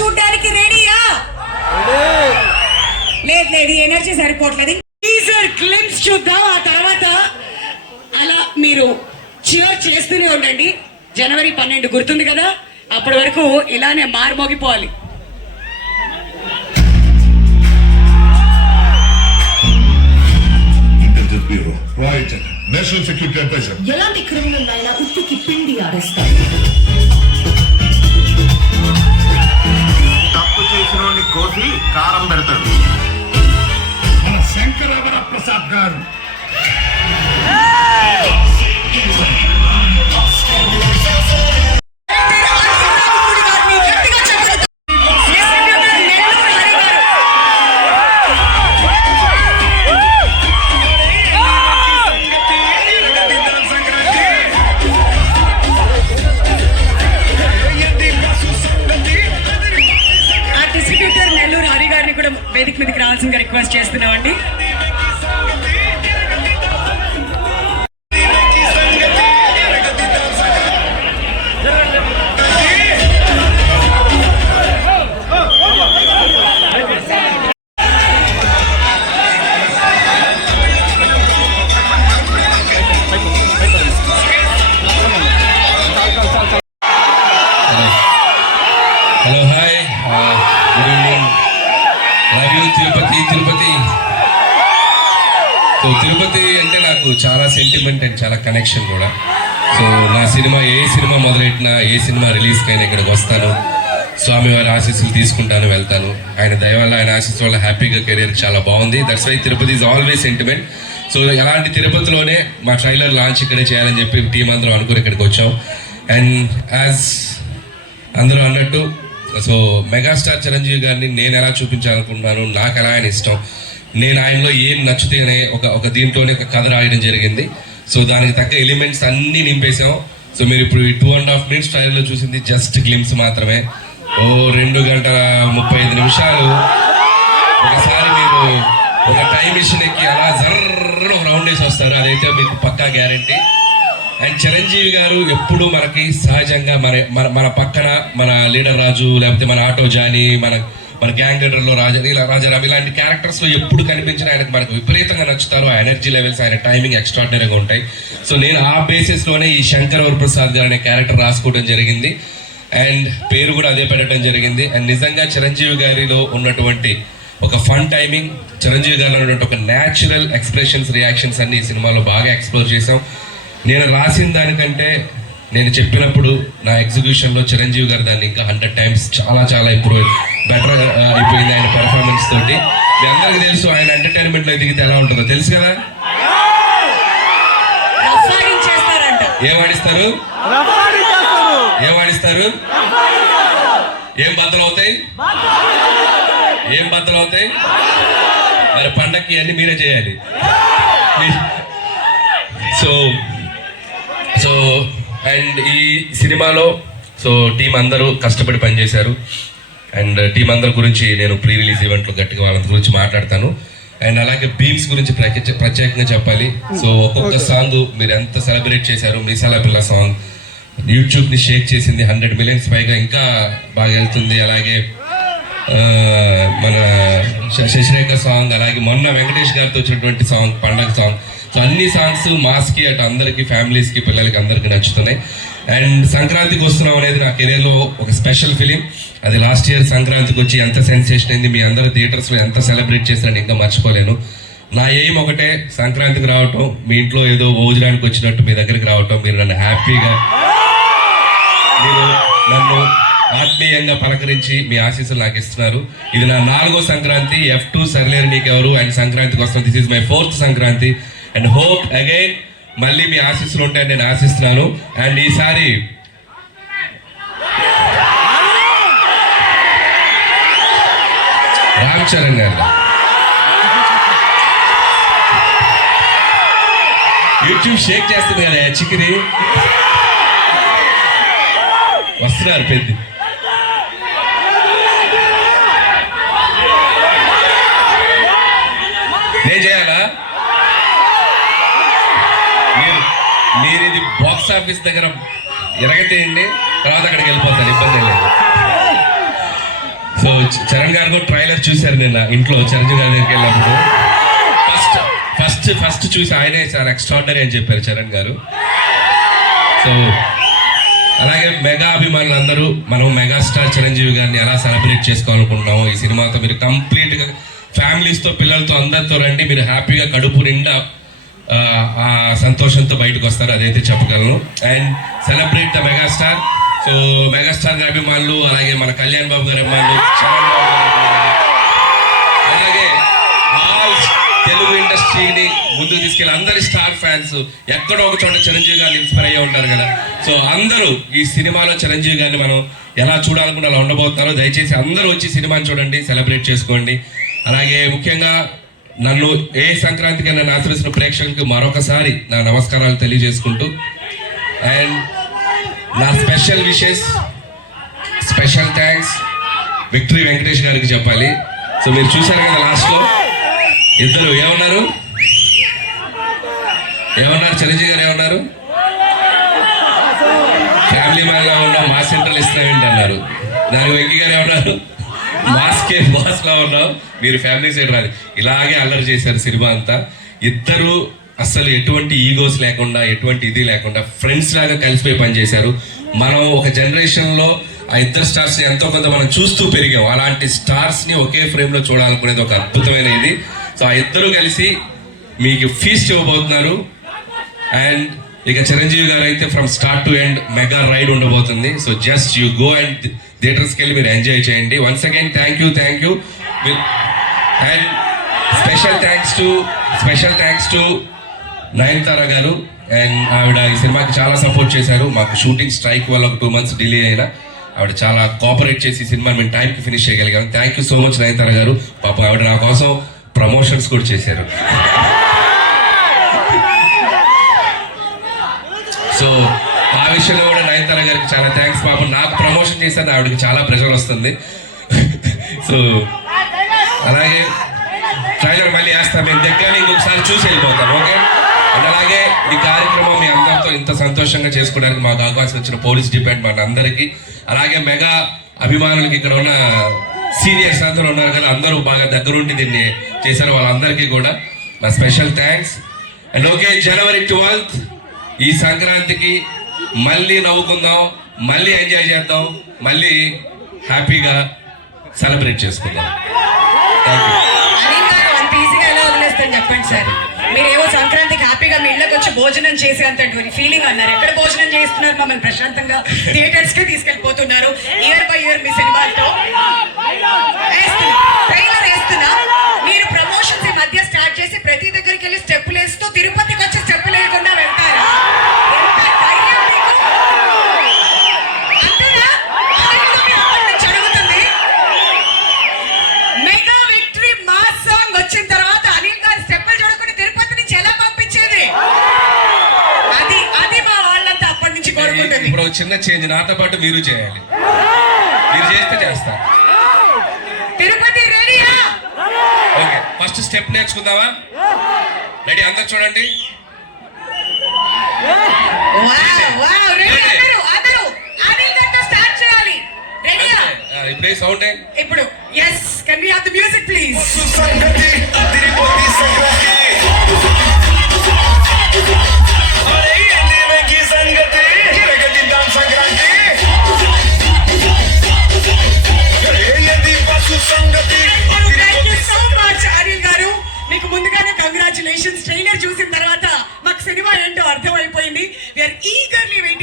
చూడడానికి రెడీయా? లేదు, ఎనర్జీ సరిపోవట్లేదు. టీజర్ క్లిప్స్ చూద్దాం, ఆ తర్వాత అలా మీరు చియర్ చేస్తూనే ఉండండి. జనవరి 12 గుర్తుంది కదా, అప్పటి వరకు ఇలానే మారుమోగిపోవాలి. National security adviser. ఎలాంటి క్రిమినల్ అయినా ఉత్తికి పిండి ఆరేస్తారు. తప్పు చేసిన కోసి కారం పెడతాడు. మన శంకరవర ప్రసాద్ గారు. వేదిక మీదకి రావాల్సిందిగా రిక్వెస్ట్ చేస్తున్నామండి. Hello, hi, good evening. Love you Tirupati. So Tirupati అంటే నాకు చాలా సెంటిమెంట్ అండ్ చాలా కనెక్షన్ కూడా. సో నా సినిమా ఏ సినిమా మొదలెట్టినా, ఏ సినిమా రిలీజ్కైనా ఇక్కడికి వస్తాను, స్వామివారి ఆశీస్సులు తీసుకుంటాను, వెళ్తాను. ఆయన దయ వల్ల, ఆయన ఆశీస్సు వల్ల హ్యాపీగా కెరీర్ చాలా బాగుంది. That's why Tirupati is always sentiment. So అలాంటి తిరుపతిలోనే మా ట్రైలర్ లాంచ్ ఇక్కడే చేయాలని చెప్పి టీం అందరూ అనుకుని ఇక్కడికి వచ్చాం. అండ్ యాజ్ అందరూ అన్నట్టు, సో మెగాస్టార్ చిరంజీవి గారిని నేను ఎలా చూపించాలనుకుంటున్నాను, నాకు ఎలా ఆయన ఇష్టం, నేను ఆయనలో ఏం నచ్చితే అనే ఒక దీంట్లోనే ఒక కథ రాయడం జరిగింది. సో దానికి తగ్గ ఎలిమెంట్స్ అన్నీ నింపేశాం. సో మీరు ఇప్పుడు 2.5 minutes ట్రైలర్లో చూసింది జస్ట్ గ్లిమ్స్ మాత్రమే. 2 గంటల 35 నిమిషాలు ఒకసారి మీరు ఒక టైం మిషన్ ఎక్కి అలా జర్ర రౌండ్ వేసి వస్తారు, అదైతే మీకు పక్కా గ్యారంటీ. అండ్ చిరంజీవి గారు ఎప్పుడు మనకి సహజంగా మన పక్కన మన లీడర్ రాజు, లేకపోతే మన ఆటో జానీ, మన గ్యాంగ్ లీడర్లో రాజారాం ఇలాంటి క్యారెక్టర్స్లో ఎప్పుడు కనిపించిన ఆయనకు మనకు విపరీతంగా నచ్చుతారు. ఆ ఎనర్జీ లెవెల్స్, ఆయన టైమింగ్ ఎక్స్ట్రాడినరీగా ఉంటాయి. సో నేను ఆ బేసిస్లోనే ఈ శంకరవర ప్రసాద్ గారు అనే క్యారెక్టర్ రాసుకోవడం జరిగింది. అండ్ పేరు కూడా అదే పెట్టడం జరిగింది. అండ్ నిజంగా చిరంజీవి గారిలో ఉన్నటువంటి ఒక ఫన్ టైమింగ్, చిరంజీవి గారిలో ఉన్నటువంటి ఒక న్యాచురల్ ఎక్స్ప్రెషన్స్, రియాక్షన్స్ అన్ని ఈ సినిమాలో బాగా ఎక్స్ప్లోర్ చేసాం. నేను రాసిన దానికంటే నేను చెప్పినప్పుడు నా ఎగ్జిక్యూషన్లో చిరంజీవి గారు దాన్ని ఇంకా 100 times చాలా బెటర్ అయిపోయింది ఆయన పెర్ఫార్మెన్స్ తోటి. మీ అందరికీ తెలుసు ఆయన ఎంటర్టైన్మెంట్లో దిగితే ఎలా ఉంటుందో తెలుసు కదా. ఏమాడిస్తారు ఏం బద్దలు అవుతాయి మరి పండక్కి అన్ని మీరే చేయాలి. సో అండ్ ఈ సినిమాలో టీం అందరూ కష్టపడి పనిచేశారు. అండ్ టీం అందరి గురించి నేను ప్రీ రిలీజ్ ఈవెంట్లో గట్టిగా వాళ్ళ గురించి మాట్లాడతాను. అండ్ అలాగే బీమ్స్ గురించి ప్రత్యేకంగా చెప్పాలి. సో ఒక్కొక్క సాంగ్ మీరు ఎంత సెలబ్రేట్ చేశారు. మీసాల పిల్ల సాంగ్ యూట్యూబ్ని షేక్ చేసింది, 100 million పైగా ఇంకా బాగా వెళ్తుంది. అలాగే మన శశిరేఖ సాంగ్, అలాగే మొన్న వెంకటేష్ గారితో వచ్చినటువంటి సాంగ్ పండగ సాంగ్. సో అన్ని సాంగ్స్ మాస్కి అటు అందరికి, ఫ్యామిలీస్కి, పిల్లలకి అందరికి నచ్చుతున్నాయి. అండ్ సంక్రాంతికి వస్తున్నాం అనేది నా కెరీర్లో ఒక స్పెషల్ ఫిలిం. అది లాస్ట్ ఇయర్ సంక్రాంతికి వచ్చి ఎంత సెన్సేషన్ అయింది, మీ అందరు థియేటర్స్లో ఎంత సెలబ్రేట్ చేసినట్టు ఇంకా మర్చిపోలేను. నా ఎయిమ్ ఒకటే, సంక్రాంతికి రావటం, మీ ఇంట్లో ఏదో భోజనానికి వచ్చినట్టు మీ దగ్గరికి రావటం, మీరు నన్ను హ్యాపీగా, మీరు నన్ను ఆత్మీయంగా పలకరించి మీ ఆశీస్సులు నాకు ఇస్తున్నారు. ఇది నా 4వ Sankranti. F2 Sarileru Neekevvaru and సంక్రాంతికి వస్తాను. This is my 4th Sankranti. And hope again మళ్ళీ మీ ఆశీస్సులు ఉంటాయని నేను ఆశిస్తున్నాను. అండ్ ఈసారి రామ్ చరణ్ గారు యూట్యూబ్ షేక్ చేస్తుంది కదా చికెని, వస్తున్నారు పెద్ద. నేను చేయాలా? మీరు ఇది బాక్స్ ఆఫీస్ దగ్గర ఎరగతేయండి, తర్వాత అక్కడికి వెళ్ళిపోతాను, ఇబ్బంది లేదు. చరణ్ గారు కూడా ట్రైలర్ చూశారు నిన్న ఇంట్లో చిరంజీవి గారి దగ్గరికి వెళ్ళినప్పుడు ఫస్ట్ చూసి ఆయనే చాలా ఎక్స్ట్రాడినరీ అని చెప్పారు చరణ్ గారు. సో అలాగే మెగా అభిమానులు అందరూ మనం మెగాస్టార్ చిరంజీవి గారిని ఎలా సెలబ్రేట్ చేసుకోవాలనుకుంటున్నామో ఈ సినిమాతో మీరు కంప్లీట్గా ఫ్యామిలీస్తో పిల్లలతో అందరితో రండి. మీరు హ్యాపీగా కడుపు నిండా ఆ సంతోషంతో బయటకు వస్తారు, అదైతే చెప్పగలను. And celebrate the megastar. So megastar గారి అభిమానులు, అలాగే మన కళ్యాణ్ బాబు గారి అభిమానులు, చరణ్ బాబు గారి అభిమానులు, అలాగే ఆల్ తెలుగు ఇండస్ట్రీని ముందుకు తీసుకెళ్ళి అందరి స్టార్ ఫ్యాన్స్ ఎక్కడో ఒక చోట చిరంజీవి గారిని ఇన్స్పైర్ అయ్యి ఉంటారు కదా. సో అందరూ ఈ సినిమాలో చిరంజీవి గారిని మనం ఎలా చూడాలనుకుంటే అలా ఉండబోతున్నారో. దయచేసి అందరూ వచ్చి సినిమాని చూడండి, సెలబ్రేట్ చేసుకోండి. అలాగే ముఖ్యంగా నన్ను ఏ సంక్రాంతికి నన్ను ఆశ్రయించిన ప్రేక్షకులకు మరొకసారి నా నమస్కారాలు తెలియజేసుకుంటూ, అండ్ నా special wishes, special thanks victory Venkatesh గారికి చెప్పాలి. సో మీరు చూశారు కదా లాస్ట్లో ఇద్దరు ఏమన్నారు చిరంజీవి గారు ఏమన్నారు, ఫ్యామిలీ మ్యాన్లా ఉన్నావు మా సెంట్రల్ ఇస్తామేంటి అన్నారు. దానికి వెంకీ గారు ఏమన్నారు, మాస్కే బాస్లా ఉన్నావు మీరు ఫ్యామిలీ సైడ్ రాదు. ఇలాగే అల్లరి చేశారు సినిమా అంతా. ఇద్దరు అసలు ఎటువంటి ఈగోస్ లేకుండా, ఎటువంటి ఇది లేకుండా ఫ్రెండ్స్ లాగా కలిసిపోయి పనిచేశారు. మనం ఒక జనరేషన్లో ఆ ఇద్దరు స్టార్స్ ని ఎంతో కొంత మనం చూస్తూ పెరిగాం. అలాంటి స్టార్స్ ని ఒకే ఫ్రేమ్ లో చూడాలనుకునేది ఒక అద్భుతమైన ఇది. సో ఆ ఇద్దరు కలిసి మీకు ఫీస్ట్ ఇవ్వబోతున్నారు. అండ్ ఇక చిరంజీవి గారు అయితే from start to end mega ride ఉండబోతుంది. So just you go and థియేటర్స్కి వెళ్ళి మీరు ఎంజాయ్ చేయండి. Once again thank you. And special thanks to Nayanthara garu. And ఆవిడ ఈ సినిమాకి చాలా సపోర్ట్ చేశారు. మాకు షూటింగ్ స్ట్రైక్ వల్ల ఒక 2 months డిలే అయినా ఆవిడ చాలా కోఆపరేట్ చేసి సినిమా మేము టైంకి ఫినిష్ చేయగలిగాం. Thank you so much Nayanthara garu. పాపం ఆవిడ నా కోసం ప్రమోషన్స్ కూడా చేశారు. సో ఆ విషయంలో కూడా నయనతార గారికి చాలా థ్యాంక్స్. పాపం నాకు ప్రమోషన్ చేశాను, ఆవిడకి చాలా ప్రెషర్ వస్తుంది. సో అలాగే ట్రైలర్ మళ్ళీ వేస్తాను, మేము దగ్గర ఇంకొకసారి చూసి వెళ్ళిపోతాను. ఓకే. అండ్ అలాగే ఈ కార్యక్రమం మీ అందరితో ఇంత సంతోషంగా చేసుకోవడానికి మాకు అవకాశం ఇచ్చిన పోలీస్ డిపార్ట్మెంట్ అందరికీ, అలాగే మెగా అభిమానులకి, ఇక్కడ ఉన్న సీనియర్స్ అందరూ ఉన్నారు కదా, అందరూ బాగా దగ్గరుండి దీన్ని చేశారు, వాళ్ళందరికీ కూడా నా special thanks. And okay, January 12th ఈ సంక్రాంతికి మళ్ళీ నవ్వుకుందాం, మళ్ళీ ఎంజాయ్ చేద్దాం, మళ్ళీ హ్యాపీగా సెలబ్రేట్ చేసుకుందాం. Thank you. అంత ఈజీగా ఎలా వదిలేస్తాను చెప్పండి సార్. మీరేమో సంక్రాంతికి హ్యాపీగా మీ ఇళ్ళకి వచ్చి భోజనం చేసే అంత ఫీలింగ్ అన్నారు. ఎక్కడ భోజనం చేస్తున్నారు? మమ్మల్ని ప్రశాంతంగా థియేటర్స్ కి తీసుకెళ్లిపోతున్నారు. ఇయర్ బై ఇయర్ మీ సినిమాలతో ట్రైలర్ వేస్తున్నా. మీరు ప్రమోషన్స్ ఈ మధ్య స్టార్ట్ చేసి ప్రతి దగ్గరికి వెళ్ళి స్టెప్పులు వేస్తూ తిరుపతికి వచ్చి స్టెప్పులు వేయకుండా వెళ్తారా? మెగా విక్టరీ మాస్ సాంగ్ వచ్చిన తర్వాత అనిల్ గారు స్టెప్పులు చూడకుండా తిరుపతి నుంచి ఎలా పంపించేది? అది మా వాళ్ళంతా అప్పటి నుంచి కోరుకుంటుంది. ఇప్పుడు చిన్న చేంజ్, నాతో పాటు మీరు చేయాలి. మీరు చేస్తే చేస్తా. తిరుపతి రెడీయా? ఓకే, ఫస్ట్ స్టెప్ నేర్చుకుందామా? రెడీ? అందరు చూడండి. అందరూ అనిల్ గారితో స్టార్ట్ చేయాలి. రెడీయా? ఇప్పుడే సౌండ్ ఇప్పుడు yes, can we have the music please? Thank you so much Anil గారు. మీకు ముందుగానే కంగ్రాచులేషన్స్. ట్రైలర్ చూసిన తర్వాత మాకు సినిమా ఏంటో అర్థమైపోయింది. We are eagerly waiting